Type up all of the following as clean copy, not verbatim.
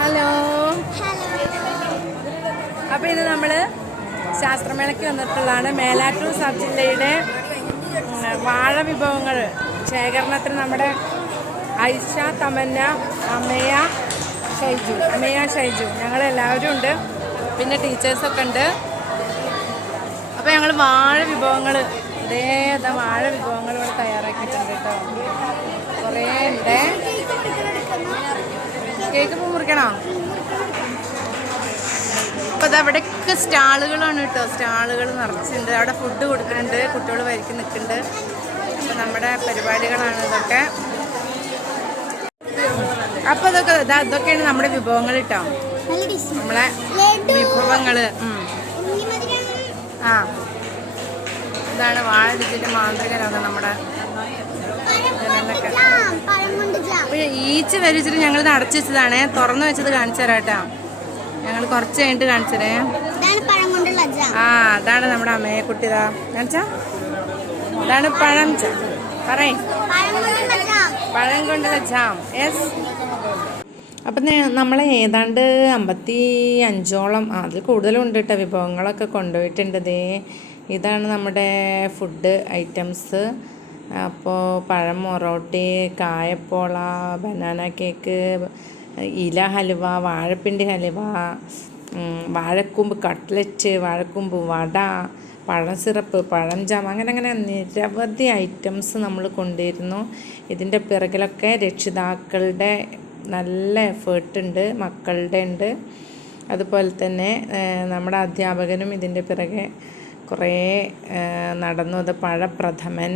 Hello. അപ്പോൾ ഇത് നമ്മൾ ശാസ്ത്രമേളയ്ക്ക് വന്നിട്ടുള്ളതാണ്. മേലാറ്റൂർ സബ് ജില്ലയുടെ വാഴ വിഭവങ്ങൾ ശേഖരണത്തിന് നമ്മുടെ ഐഷ, തമന്ന, അമയ, ഷൈജു ഞങ്ങളെല്ലാവരും ഉണ്ട്. പിന്നെ ടീച്ചേഴ്സൊക്കെ ഉണ്ട്. അപ്പോൾ ഞങ്ങൾ വാഴ വിഭവങ്ങൾ വാഴ വിഭവങ്ങൾ ഇവിടെ തയ്യാറാക്കിയിട്ടുണ്ട് കേട്ടോ. കുറേ ഉണ്ട്. കേക്ക് മുറിക്കണോ? അപ്പോൾ അത് അവിടെയൊക്കെ സ്റ്റാളുകളാണ് കേട്ടോ. സ്റ്റാളുകൾ നിറച്ചിട്ടുണ്ട്. അവിടെ ഫുഡ് കൊടുക്കുന്നുണ്ട്. കുട്ടികൾ വരിക്ക് നിൽക്കുന്നുണ്ട്. അപ്പോൾ നമ്മുടെ പരിപാടികളാണ് ഇതൊക്കെ. അപ്പോൾ ഇതൊക്കെയാണ് നമ്മുടെ വിഭവങ്ങൾ കേട്ടോ. നമ്മളെ വിഭവങ്ങൾ. ആ, ഇതാണ് വാഴടിച്ചിട്ട് മാന്ത്രികരാണ് നമ്മുടെ ഈച്ച വരിച്ചിട്ട് ഞങ്ങളിത് അടച്ചു വെച്ചതാണ്. തുറന്നു വെച്ചത് കാണിച്ചു തരാം കേട്ടോ. ഞങ്ങൾ കുറച്ച് കഴിഞ്ഞിട്ട് കാണിച്ചു തരേ. ആ, അതാണ് നമ്മുടെ അമ്മയെക്കുട്ടി. കാണിച്ചാ ഇതാണ് പഴം. പറയ്, പഴം കൊണ്ടുള്ള ജാം. യെസ്. അപ്പം നമ്മളെ ഏതാണ്ട് 55ഓളം അതിൽ കൂടുതലും ഉണ്ട് കേട്ടോ വിഭവങ്ങളൊക്കെ കൊണ്ടുപോയിട്ടുണ്ട്. ഇതാണ് നമ്മുടെ ഫുഡ് ഐറ്റംസ്. അപ്പോൾ പഴം മൊറോട്ടി, കായപ്പോള, ബനാന കേക്ക്, ഇല ഹലുവ, വാഴപ്പിണ്ടി ഹലുവ, വാഴക്കൂമ്പ് കട്ട്ലറ്റ്, വാഴക്കൂമ്പ് വട, പഴം സിറപ്പ്, പഴം ജാം, അങ്ങനെ നിരവധി ഐറ്റംസ് നമ്മൾ കൊണ്ടുവരുന്നു. ഇതിൻ്റെ പിറകിലൊക്കെ രക്ഷിതാക്കളുടെ നല്ല എഫേർട്ടുണ്ട്, മക്കളുടെ ഉണ്ട്. അതുപോലെ തന്നെ നമ്മുടെ അധ്യാപകനും ഇതിൻ്റെ പിറകെ കുറേ നടന്നു. അത് പഴപ്രഥമൻ,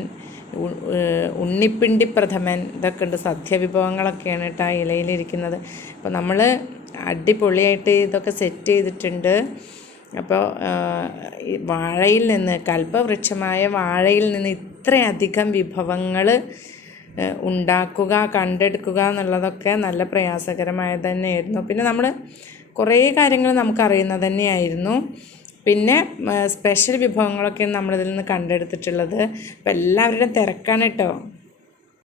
ഉണ്ണിപ്പിണ്ടി പ്രഥമൻ, ഇതൊക്കെ ഉണ്ട്. സദ്യവിഭവങ്ങളൊക്കെയാണ് കേട്ടോ ആ ഇലയിലിരിക്കുന്നത്. അപ്പോൾ നമ്മൾ അടിപൊളിയായിട്ട് ഇതൊക്കെ സെറ്റ് ചെയ്തിട്ടുണ്ട്. അപ്പോൾ വാഴയിൽ നിന്ന്, കൽപ്പവൃക്ഷമായ വാഴയിൽ നിന്ന് ഇത്രയധികം വിഭവങ്ങൾ ഉണ്ടാക്കുക, കണ്ടെടുക്കുക എന്നുള്ളതൊക്കെ നല്ല പ്രയാസകരമായത് തന്നെയായിരുന്നു. പിന്നെ നമ്മൾ കുറേ കാര്യങ്ങൾ നമുക്കറിയുന്നത് തന്നെയായിരുന്നു. പിന്നെ സ്പെഷ്യൽ വിഭവങ്ങളൊക്കെയാണ് നമ്മളിതിൽ നിന്ന് കണ്ടെടുത്തിട്ടുള്ളത്. അപ്പോൾ എല്ലാവരുടെയും തിരക്കാണ് കേട്ടോ.